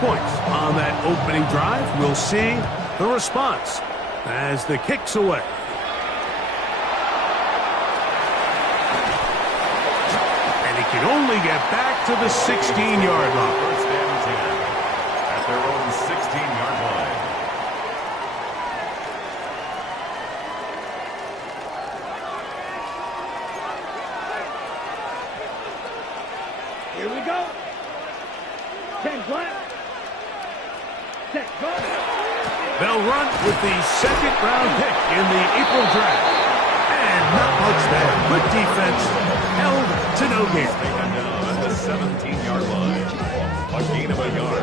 points on that opening drive. We'll see the response as the kick's away. And he can only get back to the 16-yard line. First and 10 at their own 16-yard line. Here we go. 10 flat. Set, go. They'll run with the second-round pick in the April draft. And not much there. Good defense. Held to no gain. Taken down at the 17-yard line. A gain of a yard.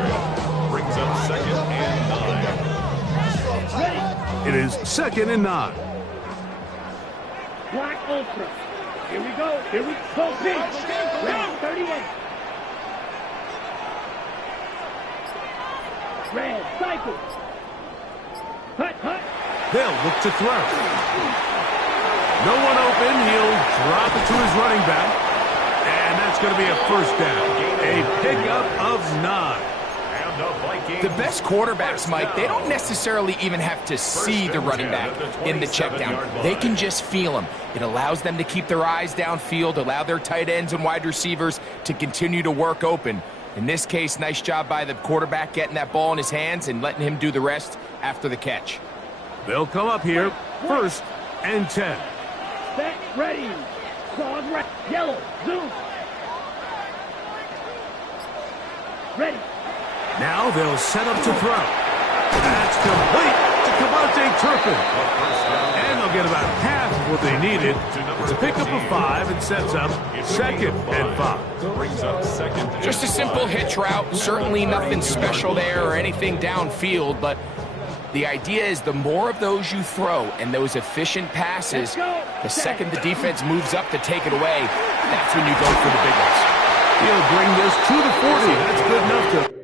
Brings up second and 9. Ready. It is second and 9. Black Ultra. Here we go. Here we go. Pitch. Red 38. Red cycle. Hut, hut. They'll look to throw. No one open. He'll drop it to his running back. And that's going to be a first down. A pickup of 9. The best quarterbacks, Mike, they don't necessarily even have to see the running back in the check down. They can just feel him. It allows them to keep their eyes downfield, allow their tight ends and wide receivers to continue to work open. In this case, nice job by the quarterback getting that ball in his hands and letting him do the rest after the catch. They'll come up here, first and 10. Set, ready. Claws right. Yellow. Zoom. Ready. Now they'll set up to throw. That's complete to Cavante Turpin. And they'll get about half of what they needed. It's a pickup of 5 and sets up second and 5. Brings up second. Just a simple hitch route. Certainly nothing special there or anything downfield, but the idea is the more of those you throw and those efficient passes, the second the defense moves up to take it away, that's when you go for the big ones. He'll bring this to the 40. That's good enough to...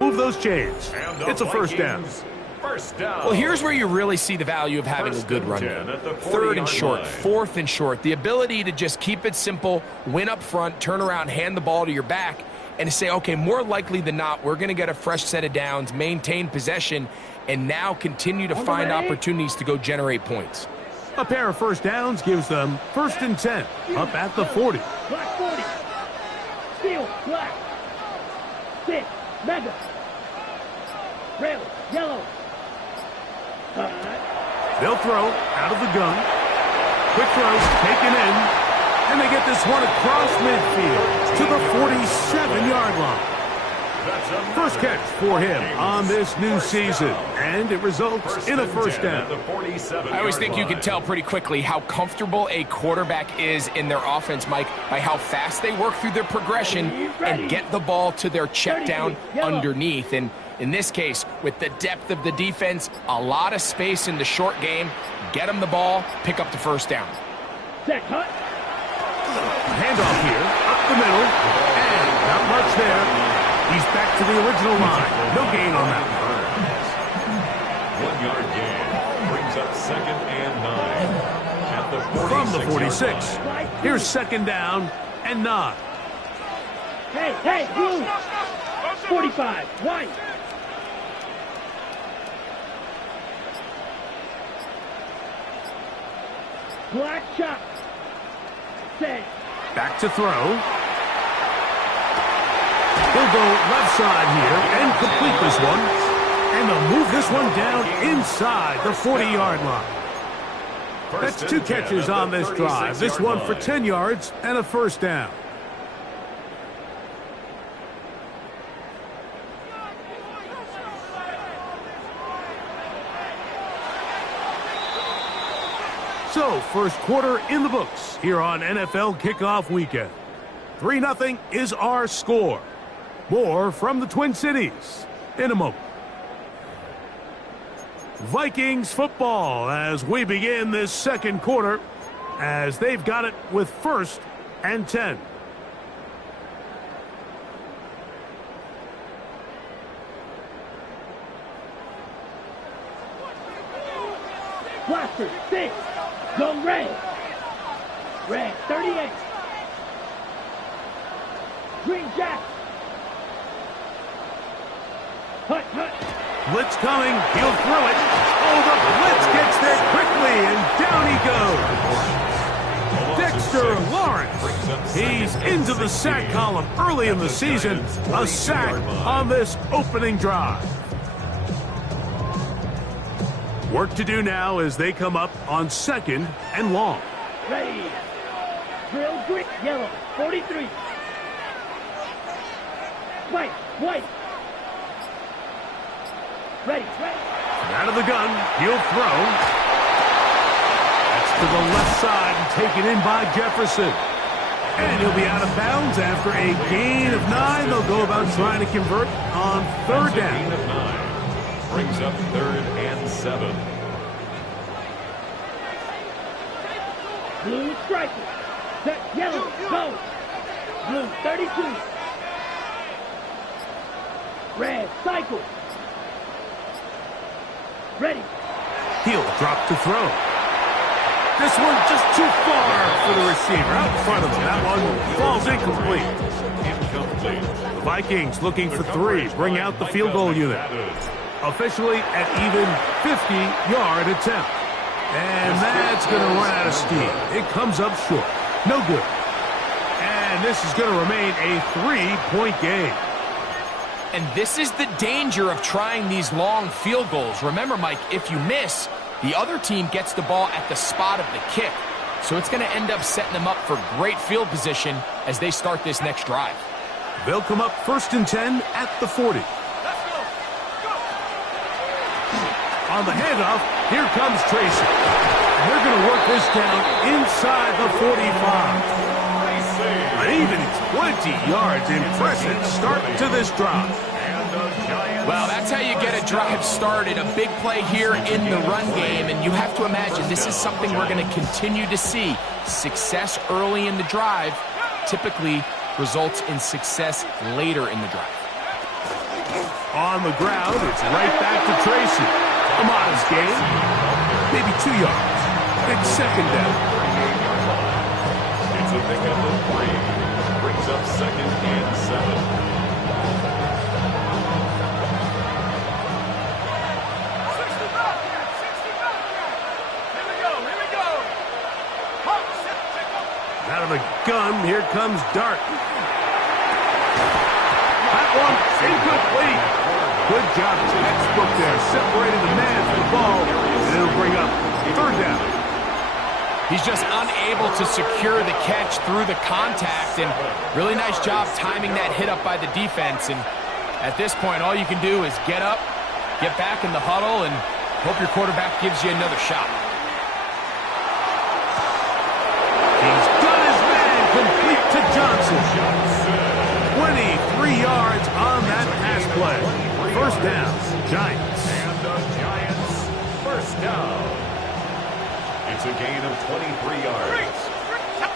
Move those chains. It's a first down. First down. Well, here's where you really see the value of having a good run game. Third and short, fourth and short. The ability to just keep it simple, win up front, turn around, hand the ball to your back, and to say, okay, more likely than not, we're going to get a fresh set of downs, maintain possession, and now continue to find opportunities to go generate points. A pair of first downs gives them first and 10, up at the 40. Black 40. Steel. Black. 6. Mega. Red. Yellow. They'll throw out of the gun. Quick throw, taken in. And they get this one across midfield to the 47-yard line. First catch for him on this new season. And it results in a first down. I always think you can tell pretty quickly how comfortable a quarterback is in their offense, Mike, by how fast they work through their progression and get the ball to their check down underneath. And in this case, with the depth of the defense, a lot of space in the short game, get them the ball, pick up the first down. Handoff here, up the middle, and not much there. He's back to the original line. No gain on that. 1 yard gain. Brings up second and 9. At the 46. From the 46. Here's second down and 9. Hey, blue. 45, white. Black chop. Set. Back to throw. He'll go left side here and complete this one. And they'll move this one down inside the 40-yard line. That's 2 catches on this drive. This one for 10 yards and a first down. So, first quarter in the books here on NFL Kickoff Weekend. 3-0 is our score. More from the Twin Cities in a moment. Vikings football as we begin this second quarter, as they've got it with 1st and 10. Blaster, 6. Go red. Red, 38. Green Jack. Hut, hut. Blitz coming. He'll throw it. Oh, the blitz gets there quickly, and down he goes. Dexter Lawrence. He's into the sack column early in the season. A sack on this opening drive. Work to do now as they come up on 2nd and long. Ready. Drill green. Yellow. 43. White. White. Ready. Ready. Out of the gun. He'll throw. That's to the left side and taken in by Jefferson. And he'll be out of bounds after a gain of 9. They'll go about trying to convert on 3rd down. Gain of 9. Brings up 3rd and 7. Blue striker. Set yellow. Go. Blue 32. Red cycle. Ready. He'll drop to throw. This one just too far for the receiver. Out in front of him. That one falls incomplete. Incomplete. The Vikings looking for 3. Bring out the field goal unit. Officially at even 50-yard attempt. And that's going to run out of steam. It comes up short. No good. And this is going to remain a 3-point game. And this is the danger of trying these long field goals. Remember, Mike, if you miss, the other team gets the ball at the spot of the kick. So it's going to end up setting them up for great field position as they start this next drive. They'll come up 1st and 10 at the 40. On the handoff, here comes Tracy. They're going to work this down inside the 45. An even 20 yards. Impressive start to this drive. Well, that's how you get a drive started. A big play here in the run game, and you have to imagine this is something we're going to continue to see. Success early in the drive typically results in success later in the drive. On the ground, it's right back to Tracy. A modest gain, maybe 2 yards. It's 2nd down. It's a pickup of 3. Brings up 2nd and 7. Out of the gun, here comes Dart. That one incomplete. Good job, textbook there, separating the man from the ball, and it'll bring up 3rd down. He's just unable to secure the catch through the contact, and really nice job timing that hit up by the defense. And at this point, all you can do is get up, get back in the huddle, and hope your quarterback gives you another shot. He's done his man, complete to Johnson. 23 yards on that pass play. 1st down, Giants. And the Giants, 1st down. It's a gain of 23 yards.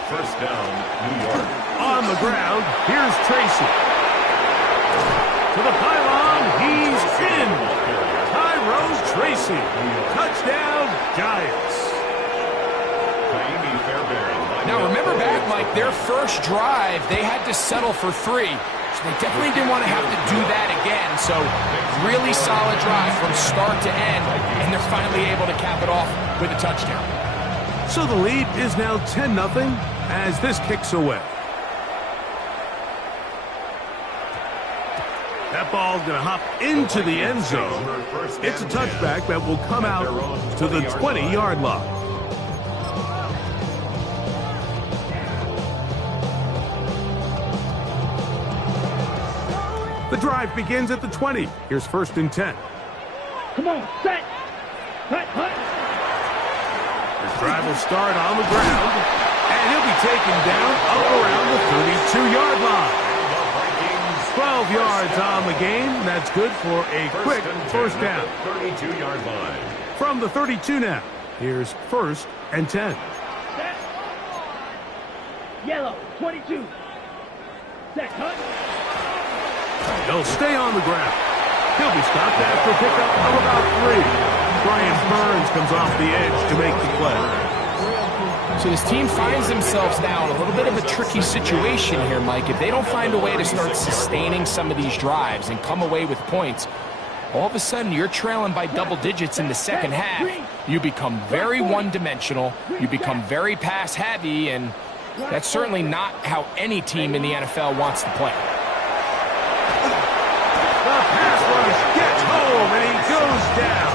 1st down, New York. On the ground, here's Tracy. To the pylon, he's in. Tyrone Tracy. Touchdown, Giants. Now remember back, Mike, their first drive, they had to settle for 3. So they definitely didn't want to have to do that again. So really solid drive from start to end, and they're finally able to cap it off with a touchdown. So the lead is now 10-0 as this kicks away. That ball's going to hop into the end zone. It's a touchback that will come out to the 20-yard line. The drive begins at the 20. Here's 1st and 10. Come on, set. Hut, hut. The drive will start on the ground, and he'll be taken down up around the 32-yard line. 12 yards on the game. That's good for a quick first down. 32-yard line. From the 32 now, here's 1st and 10. Yellow, 22. Set, cut. They'll stay on the ground. He'll be stopped after a pickup of about 3. Brian Burns comes off the edge to make the play. So this team finds themselves now in a little bit of a tricky situation here, Mike. If they don't find a way to start sustaining some of these drives and come away with points, all of a sudden you're trailing by double digits in the second half. You become very one-dimensional. You become very pass-heavy, and that's certainly not how any team in the NFL wants to play. The pass rush gets home, and he goes down.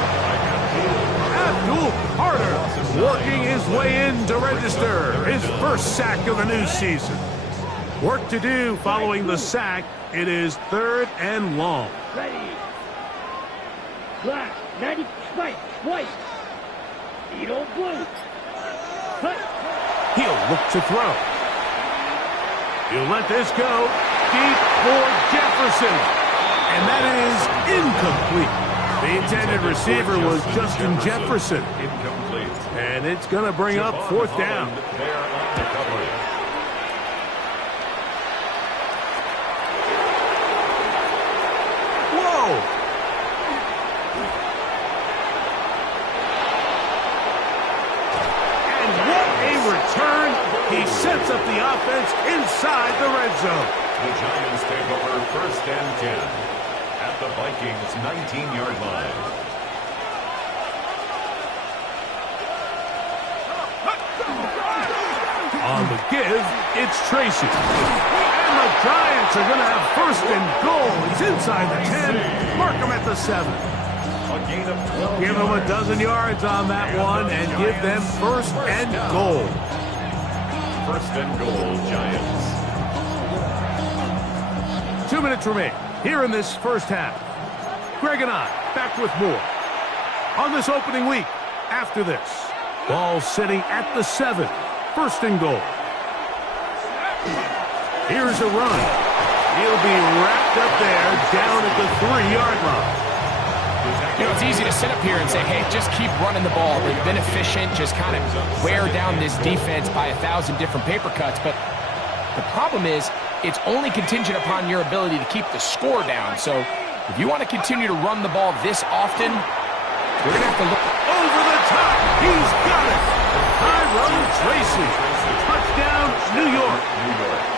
Abdul Carter working his way in to register his first sack of the new season. Work to do following the sack. It is 3rd and long. Ready. Black, 90, white, white. Eagle blue. Cut. He'll look to throw. He'll let this go deep for Jefferson. And that is incomplete. The intended receiver was Justin Jefferson. Incomplete. And it's going to bring up 4th down. There on the coverage. Whoa! And what a return. He sets up the offense inside the red zone. The Giants take over 1st and 10 at the Vikings' 19-yard line. On the give, it's Tracy. And the Giants are going to have 1st and goal. He's inside the 10. Mark him at the 7. A gain of 12 Give them a dozen yards on that one and give them 1st and goal. 1st and goal, Giants. 2 minutes remain here in this first half. Greg and I back with more on this opening week after this. Ball sitting at the 7. 1st and goal. Here's a run. He'll be wrapped up there down at the 3-yard line. You know, it's easy to sit up here and say, hey, just keep running the ball. They've been efficient, just kind of wear down this defense by 1,000 different paper cuts. But the problem is it's only contingent upon your ability to keep the score down. So if you want to continue to run the ball this often, you're going to have to look. Over the top. He's got it. Tyrone Tracy. Touchdown, New York.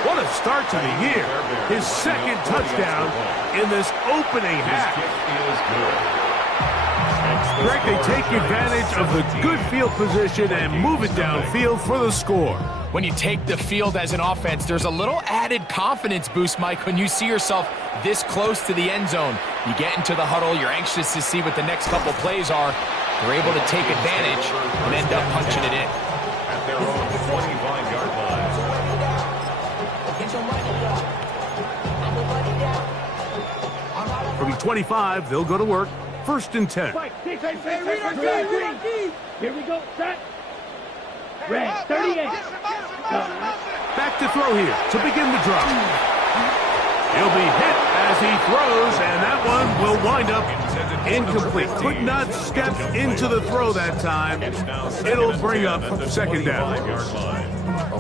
What a start to the year. His 2nd touchdown in this opening half. Greg, they take advantage of the good field position and move it downfield for the score. When you take the field as an offense, there's a little added confidence boost, Mike, when you see yourself this close to the end zone. You get into the huddle, you're anxious to see what the next couple plays are. You're able to take advantage and end up punching it in. At their own 25-yard line. From 25, they'll go to work. 1st and 10. Here we go. Set. Red, 38. Back to throw here to begin the drive. He'll be hit as he throws, and that one will wind up incomplete. Could not step into the throw that time. It'll bring up 2nd down.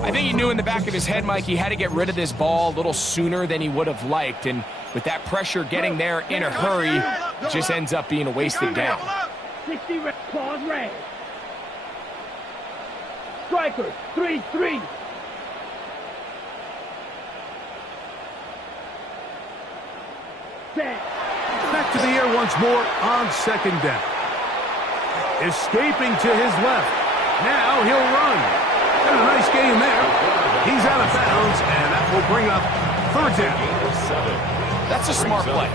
I think he knew in the back of his head, Mike, he had to get rid of this ball a little sooner than he would have liked. And with that pressure getting there in a hurry, it just ends up being a wasted down. 60 red, claws red. Striker, 3-3. Set. Back to the air once more on 2nd down. Escaping to his left. Now he'll run. And a nice game there. He's out of bounds, and that will bring up 3rd down. That's a smart play.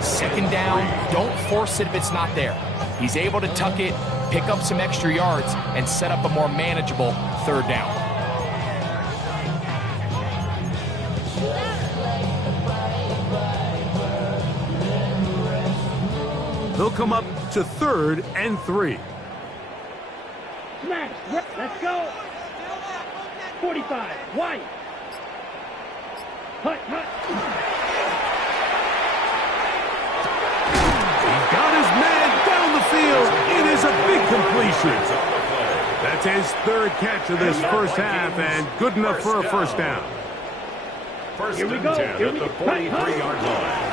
2nd down, don't force it if it's not there. He's able to tuck it, pick up some extra yards, and set up a more manageable 3rd down. They'll come up to 3rd and 3. smash. Let's go. 45. White. Hut, hut. He got his man down the field. It is a big completion. That's his third catch of this first half, and good enough for a first down. First Here we and go. 10 Here at we the go. 43-yard line.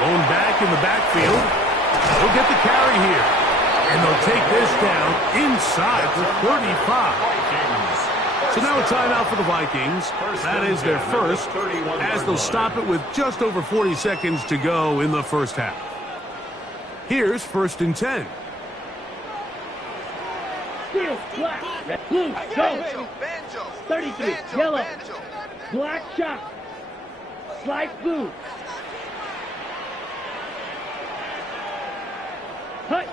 Going back in the backfield. They'll get the carry here. And they'll take this down inside the 35. So now a timeout for the Vikings. That is their first, as they'll stop it with just over 40 seconds to go in the first half. Here's first and 10. Steel, black, red, blue, go. 33, yellow, black shot, slice blue. Hut.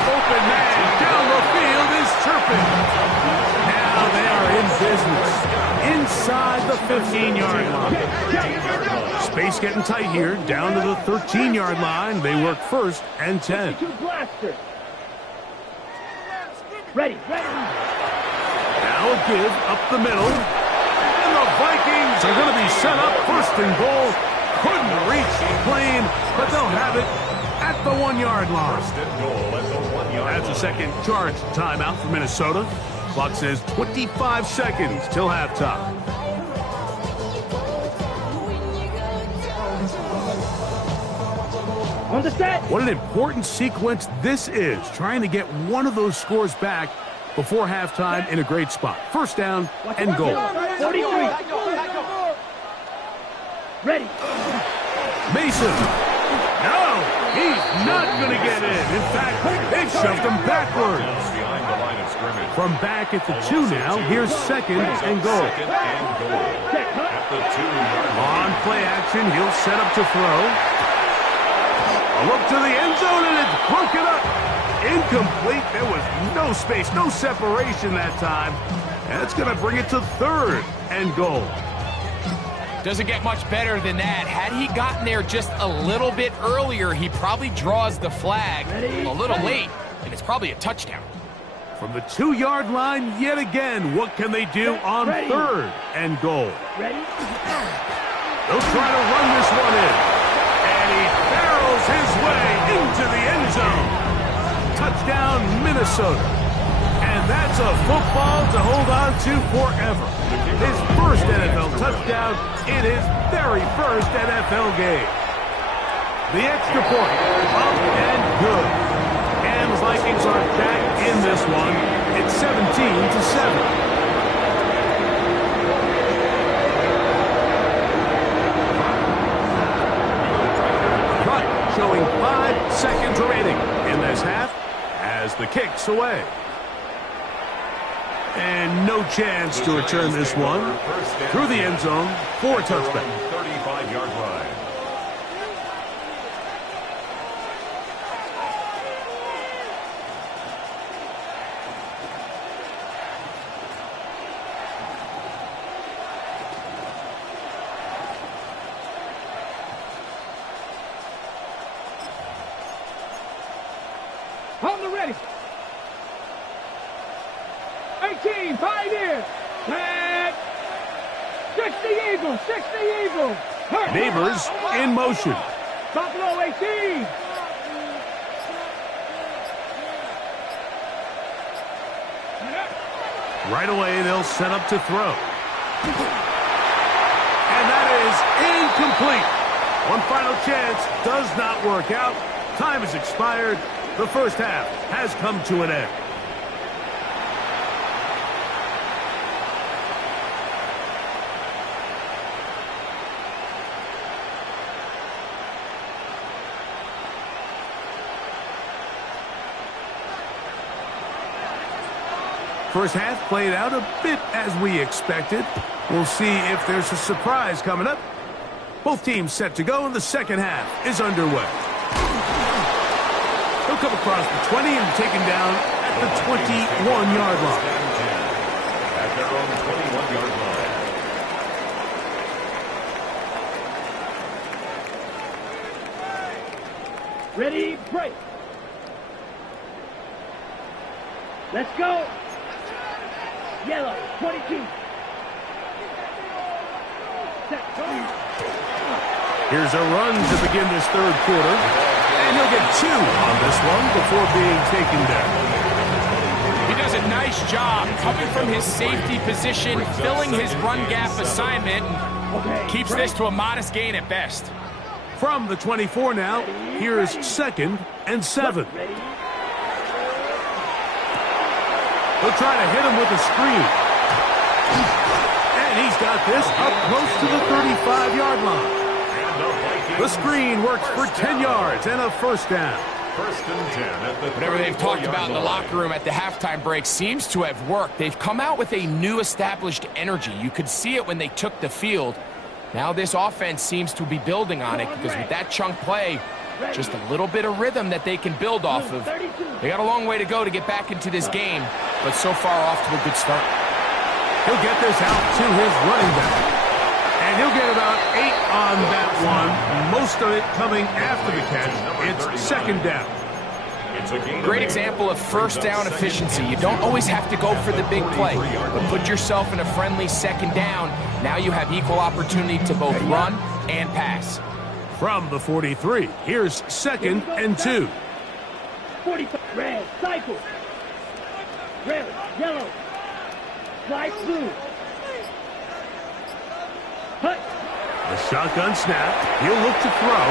Open man down the field is chirping. Now they are in business. Inside the 15-yard line. Space getting tight here. Down to the 13-yard line. They work first and 10. Blaster. Ready, ready. Now a give up the middle. And the Vikings are going to be set up first and goal. Couldn't reach the plane, but they'll have it at the 1-yard line. First and goal at the 1-yard line. That's a second charge timeout for Minnesota. Clock says 25 seconds till halftime. On the set. What an important sequence this is, trying to get one of those scores back before halftime in a great spot. First down and goal. 43. Ready. Mason. No, he's not going to get in. In fact, they shoved him backwards. Behind the line of scrimmage. From back at the 2 now, here's second and goal. Second and goal. At the 2-yard line. On play action, he'll set up to throw. A look to the end zone, and it's broken up. Incomplete. There was no space, no separation that time. That's going to bring it to third and goal. Doesn't get much better than that. Had he gotten there just a little bit earlier, he probably draws the flag a little late, and it's probably a touchdown. From the 2-yard line yet again, what can they do on third and goal? Ready. They'll try to run this one in. And he barrels his way into the end zone. Touchdown, Minnesota. And that's a football to hold on to forever. His first NFL touchdown in his very first NFL game. The extra point, up and good. And the Vikings are back in this one. It's 17-7. Showing 5 seconds remaining in this half as the kick's away. And no chance to return this one through the end zone for a touchback. 35-yard line. On the ready. 18, Pioneer. And 60 Eagle, 60 Eagle. Hurt. Neighbors in motion. Buffalo 18. Right away, they'll set up to throw. And that is incomplete. One final chance does not work out. Time has expired. The first half has come to an end. First half played out a bit as we expected. We'll see if there's a surprise coming up. Both teams set to go, and the second half is underway. He'll come across the 20 and take him down at the 21-yard line. At their own 21-yard line. Ready, break. Let's go. Yellow, 22. Set, go. Here's a run to begin this third quarter. And he'll get 2 on this one before being taken down. He does a nice job coming from his safety position, filling his run gap assignment, and keeps this to a modest gain at best. From the 24 now, here's 2nd and 7. He'll try to hit him with a screen. And he's got this up close to the 35-yard line. The screen works for 10 yards and a first down. First and 10 at the Whatever they've talked about in the locker room at the halftime break seems to have worked. They've come out with a new established energy. You could see it when they took the field. Now this offense seems to be building on it because with that chunk play, just a little bit of rhythm that they can build off of. They got a long way to go to get back into this game, but so far off to a good start. He'll get this out to his running back. And he'll get about 8 on that one. Most of it coming after the catch. It's 2nd down. Great example of first down efficiency. You don't always have to go for the big play, but put yourself in a friendly 2nd down. Now you have equal opportunity to both run and pass. From the 43, here's 2nd and 2. 45, red, cycle. Red, yellow. Slide blue. Hut. The shotgun snap. He'll look to throw.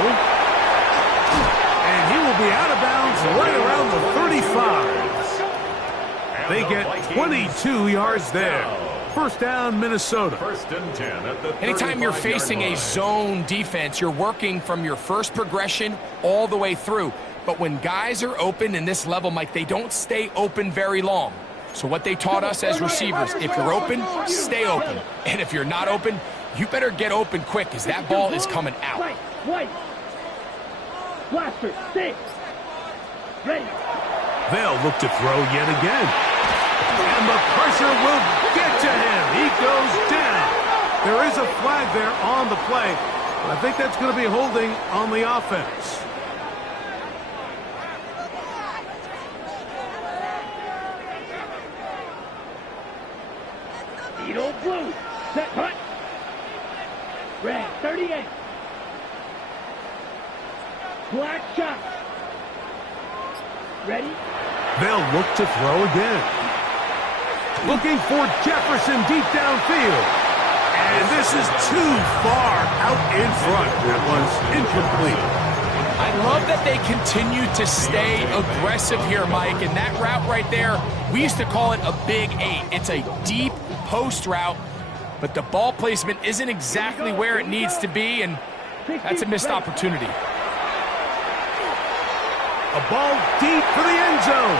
And he will be out of bounds right around the 35. They get 22 yards there. First down, Minnesota. First and 10 at the Anytime you're facing a zone defense, you're working from your first progression all the way through. But when guys are open in this level, Mike, they don't stay open very long. So what they taught us as receivers, if you're open, stay open. And if you're not open, you better get open quick because that ball is coming out. White. Blaster, 6. Ready. They'll look to throw yet again. And the pressure will get to him. He goes down. There is a flag there on the play. But I think that's going to be holding on the offense. Beetle blue. Set, hut. Red, 38. Black shot. Ready? They'll look to throw again. Looking for Jefferson deep downfield. And this is too far out in front. That was incomplete. I love that they continue to stay aggressive here, Mike. And that route right there, we used to call it a big 8. It's a deep post route, but the ball placement isn't exactly where it needs to be, and that's a missed opportunity. A ball deep for the end zone.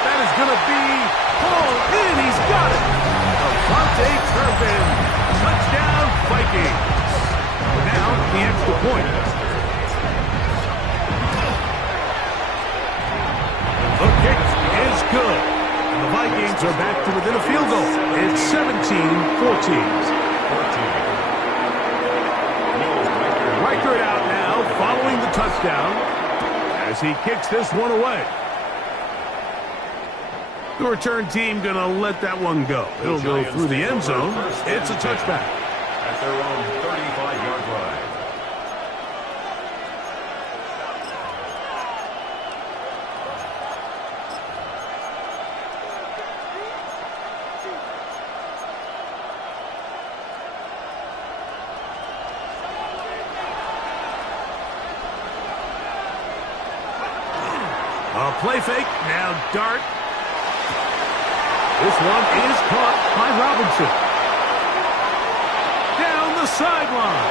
That is going to be hauled in. He's got it. Avante Turpin. Touchdown, Vikings. Now the extra point. The kick is good. And the Vikings are back to within a field goal. It's 17-14. Riker it out now following the touchdown as he kicks this one away. The return team going to let that one go. It'll go through the end zone. It's a touchback. At their own 35-yard line. A play fake, now dart. This one is caught by Robinson. Down the sideline.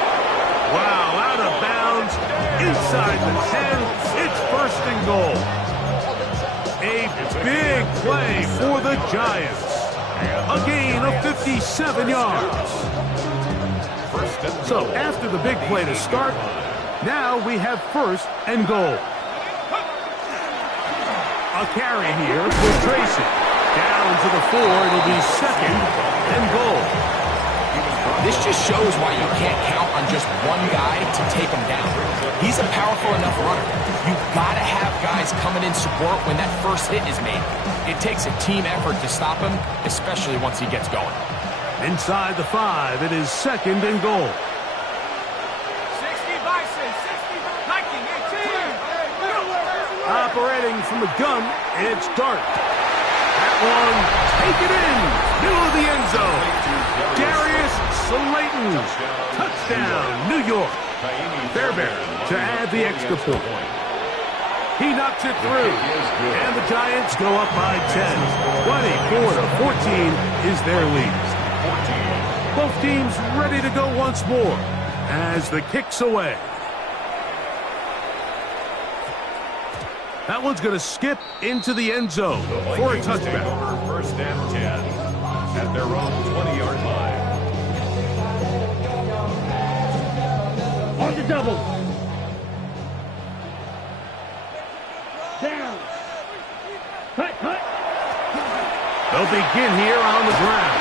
Wow, out of bounds, inside the 10. It's 1st and goal. A big play for the Giants. A gain of 57 yards. So after the big play to start, now we have 1st and goal. A carry here for Tracy. Down to the 4, it'll be 2nd and goal. This just shows why you can't count on just one guy to take him down. He's a powerful enough runner. You've got to have guys coming in support when that first hit is made. It takes a team effort to stop him, especially once he gets going. Inside the 5, it is 2nd and goal. 60 Bison, 60 Viking, 18. Operating from the gun, it's Dart. That one, take it in, middle of the end zone. Darius Slayton, touchdown, New York. Fairbairn to add the extra point. He knocks it through, and the Giants go up by 10. 24-14 is their lead. Both teams ready to go once more as the kick's away. That one's going to skip into the end zone for a touchback. Over 1st and 10 at their own 20-yard line. On the double. Down. Cut, cut. They'll begin here on the ground.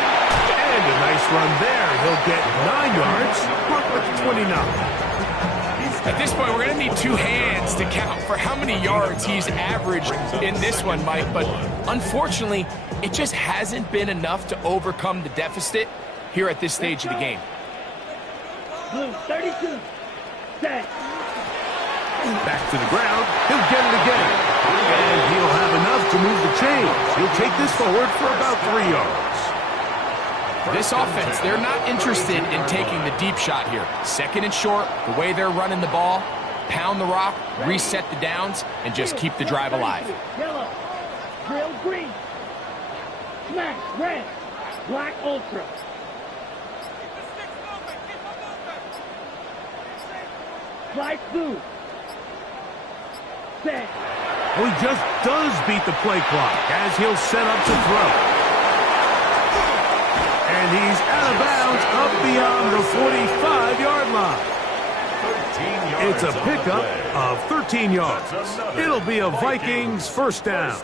And a nice run there. He'll get 9 yards, marked with 29. At this point, we're going to need 2 hands to count for how many yards he's averaged in this one, Mike. But unfortunately, it just hasn't been enough to overcome the deficit here at this stage of the game. Blue, 32. Set. Back to the ground. He'll get it again. And he'll have enough to move the chains. He'll take this forward for about 3 yards. This offense, they're not interested in taking the deep shot here. 2nd and short, the way they're running the ball, pound the rock, reset the downs, and just keep the drive alive. Yellow. Drill green. Smack red. Black ultra. Flight blue. Set. Well, he just does beat the play clock as he'll set up to throw. And he's out of bounds up beyond the 45-yard line. It's a pickup of 13 yards. It'll be a Vikings first down.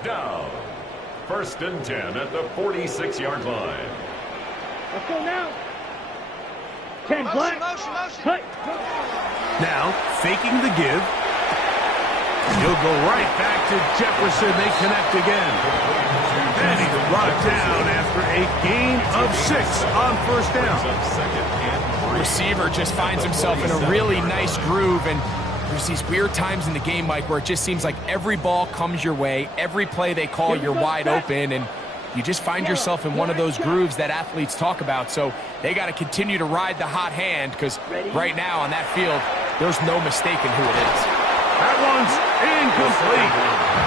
1st and 10 at the 46-yard line. Let's go now. 10 black. Cut. Now, faking the give. He'll go right back to Jefferson. They connect again. And he's brought down after a gain of 6 on 1st down. Receiver just finds himself in a really nice groove, and there's these weird times in the game, Mike, where it just seems like every ball comes your way, every play they call, you're wide open, and you just find yourself in one of those grooves that athletes talk about. So they got to continue to ride the hot hand, because right now on that field, there's no mistaking who it is. That one's incomplete.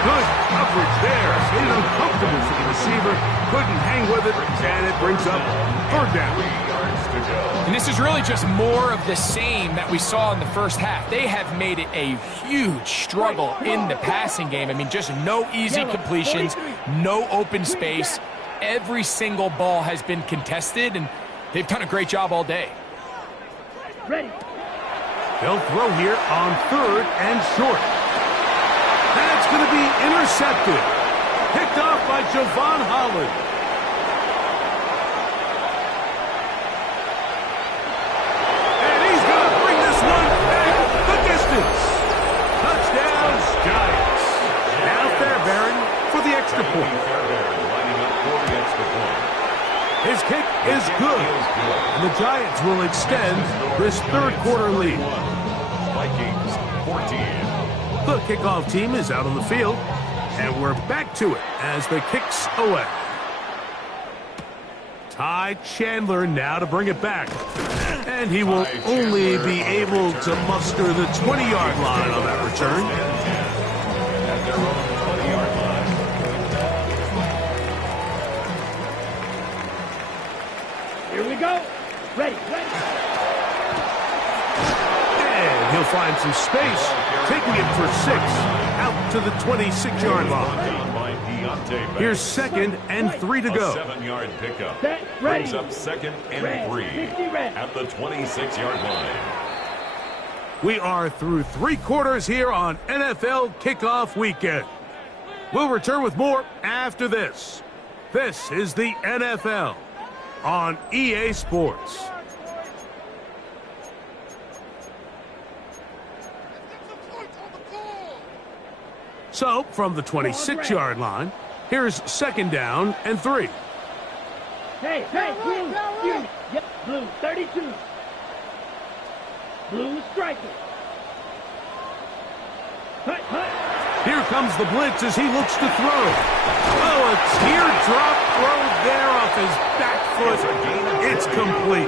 Good coverage there. Made it uncomfortable for the receiver. Couldn't hang with it, and it brings up 3rd down. And this is really just more of the same that we saw in the first half. They have made it a huge struggle in the passing game. I mean, just no easy completions, no open space. Every single ball has been contested, and they've done a great job all day. Ready. They'll throw here on 3rd and short. That's going to be intercepted. Picked off by Javon Holland. And he's going to bring this one back the distance. Touchdown, Giants. Now Fairbairn for the extra point. His kick is good. And the Giants will extend this 3rd quarter lead. Vikings 14. The kickoff team is out on the field, and we're back to it as the kick's away. Ty Chandler now to bring it back. And he will only be able to muster the 20-yard line on that return. At their own 20-yard line. Here we go. Ready. And he'll find some space, taking it for 6, out to the 26-yard line. Here's 2nd and 3 to go. A 7-yard pickup. Set, ready. Brings up 2nd and 3 at the 26-yard line. We are through 3 quarters here on NFL Kickoff Weekend. We'll return with more after this. This is the NFL on EA Sports. So, from the 26-yard line, here's 2nd down and 3. Hey, blue, excuse me. Yep, blue, 32. Blue striker. Hut. Here comes the blitz as he looks to throw. Oh, a teardrop throw there off his back foot. It's complete.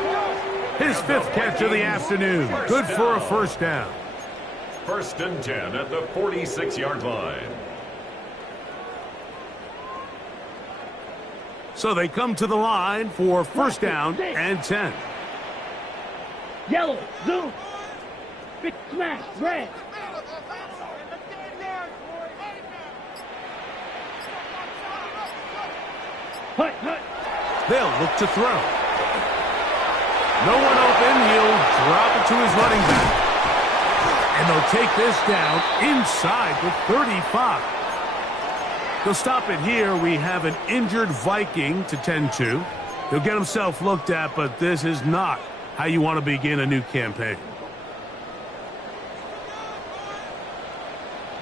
His 5th catch of the afternoon. Good for a 1st down. 1st and 10 at the 46-yard line. So they come to the line for 1st down and 10. Yellow, zoom. Big smash, red. Hut. They'll look to throw. No one open. He'll drop it to his running back. And they'll take this down inside the 35. They'll stop it here. We have an injured Viking to tend to. He'll get himself looked at, but this is not how you want to begin a new campaign.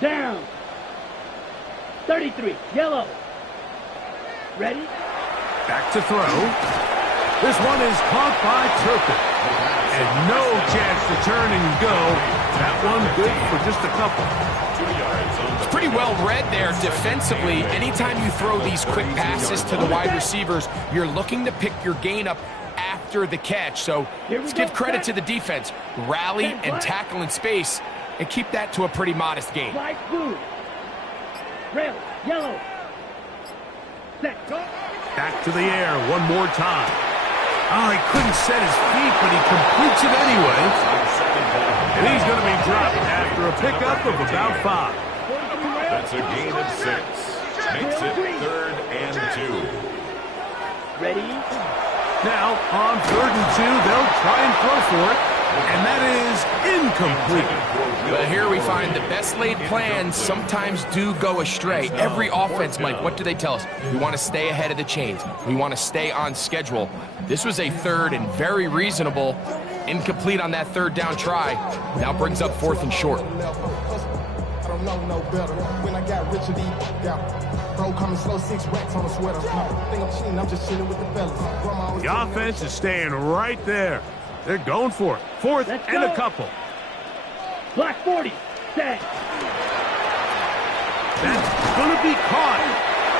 Down. 33, yellow. Ready? Back to throw. This one is caught by Turpin. And no chance to turn and go. That one good for just a couple. 2 yards. It's pretty well read there defensively. Anytime you throw these quick passes to the wide receivers, you're looking to pick your gain up after the catch. So let's give credit to the defense. Rally and tackle in space and keep that to a pretty modest gain. White, blue. Red, yellow. Set, go. Back to the air one more time. Oh, he couldn't set his feet, but he completes it anyway. And he's going to be dropped after a pickup of about 5. That's a gain of 6. Makes it 3rd and 2. Ready? Now, on 3rd and 2, they'll try and throw for it. And that is incomplete. But here we find the best laid plans sometimes do go astray. Every offense, Mike, what do they tell us? We want to stay ahead of the chains. We want to stay on schedule. This was a 3rd and very reasonable. Incomplete on that 3rd down try. Now brings up 4th and short. I don't know no better. When I got rich and out. Bro coming slow, 6 racks on a sweater. Think I'm cheating, I'm just chilling with the fellas. The offense is staying right there. They're going for it. 4th and a couple. Black 40. Set. That's going to be caught.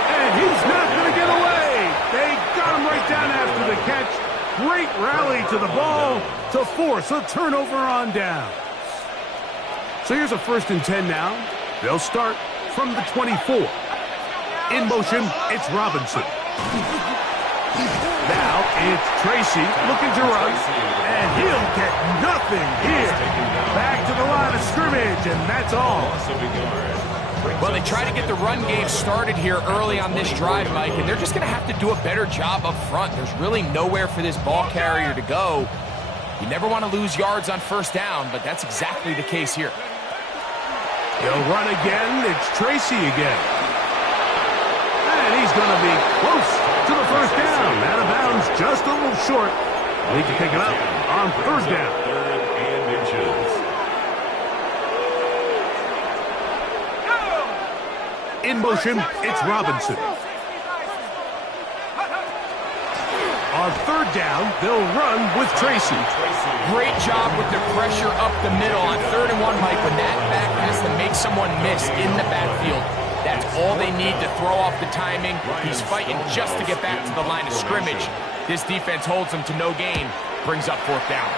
And he's not going to get away. They got him right down after the catch. Great rally to the ball to force a turnover on down. So here's a 1st and 10 now. They'll start from the 24. In motion, it's Robinson. Now it's Tracy looking to run, and he'll get nothing here. Back to the line of scrimmage, and that's all. Well, they try to get the run game started here early on this drive, Mike, and they're just going to have to do a better job up front. There's really nowhere for this ball carrier to go. You never want to lose yards on 1st down, but that's exactly the case here. They'll run again. It's Tracy again. And he's going to be close to the 1st down. Out of bounds, just a little short. Need to pick it up on 3rd down. 3rd and inches. In motion, it's Robinson. On 3rd down, they'll run with Tracy. Great job with the pressure up the middle on 3rd and 1, Mike. When that back has to make someone miss in the backfield, that's all they need to throw off the timing. He's fighting just to get back to the line of scrimmage. This defense holds him to no gain, brings up 4th down.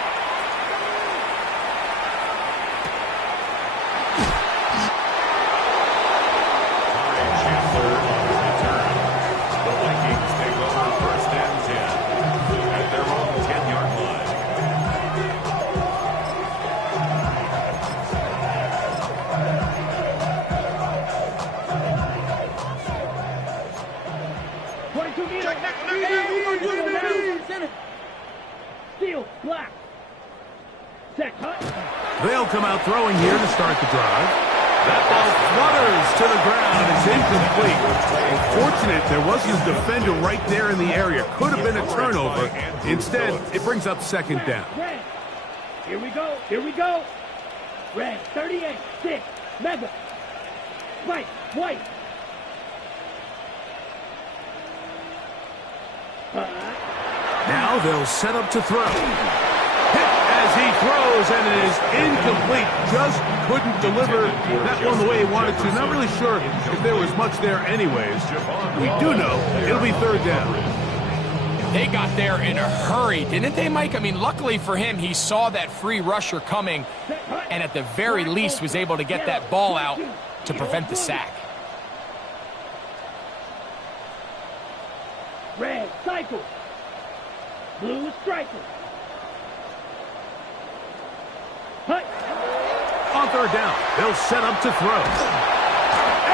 The Vikings take over 1st and 10 at their own 10-yard line. Steel, black. Set, hut. They'll come out throwing here to start the drive. That ball flutters to the ground. It's incomplete. Unfortunate there wasn't a defender right there in the area. Could have been a turnover. Instead, it brings up 2nd down. Red. Here we go. Red, 38, 6, mega. Right, White. Now they'll set up to throw. Hit as he throws, and it is incomplete. Just couldn't deliver that one the way he wanted to. Not really sure if there was much there anyways. We do know it'll be third down. They got there in a hurry, didn't they, Mike? I mean, luckily for him, he saw that free rusher coming, and at the very least was able to get that ball out to prevent the sack. Red, cycle. Blue is striker. Hut. On third down, they'll set up to throw.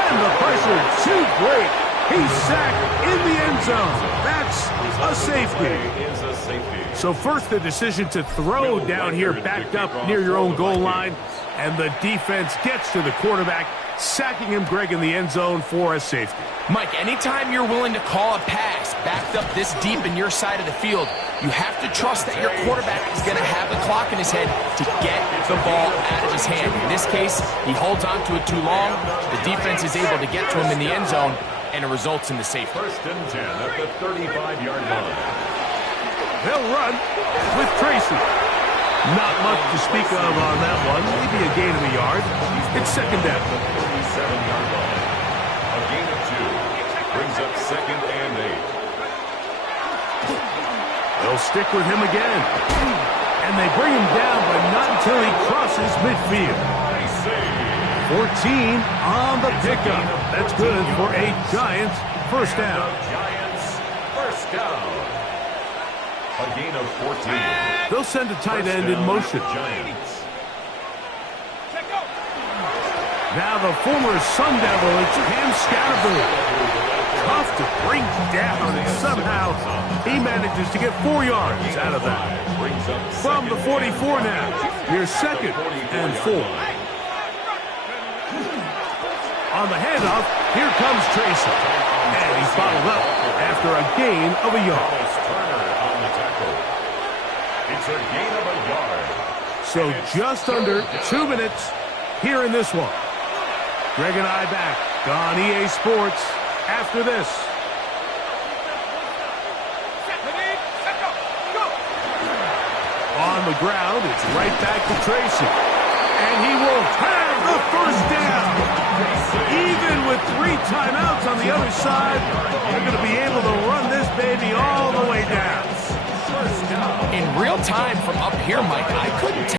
And the pressure too great. He's sacked in the end zone. That's a safety. So first the decision to throw down here backed up near your own goal line. And the defense gets to the quarterback, sacking him, Greg, in the end zone for a safety. Mike, anytime you're willing to call a pass backed up this deep in your side of the field, you have to trust that your quarterback is going to have the clock in his head to get the ball out of his hand. In this case, he holds on to it too long. The defense is able to get to him in the end zone, and it results in the safety. First and 10 at the 35-yard line. They'll run with Tracy. Not much to speak of on that one. Maybe a gain of a yard. It's second down. 37-yard line. A gain of 2. Brings up second and 8. They'll stick with him again. And they bring him down, but not until he crosses midfield. 14 on the pickup. That's good for a Giants first down. Giants first down. A gain of 14. They'll send a tight end in motion. Giants. Now the former Sun Devil, it's Cam Scatterbury. Tough to bring down, and somehow he manages to get 4 yards out of that. From the 44 now, here's second and 4. On the handoff, here comes Tracy. And he's bottled up after a gain of a yard. It's a gain of a yard. So just under 2 minutes here in this one. Greg and I back on EA Sports after this. On the ground, it's right back to Tracy. And he will have the first down. Even with 3 timeouts on the other side, they're going to be able to run this baby all the way down. In real time from up here, Mike, I couldn't tell.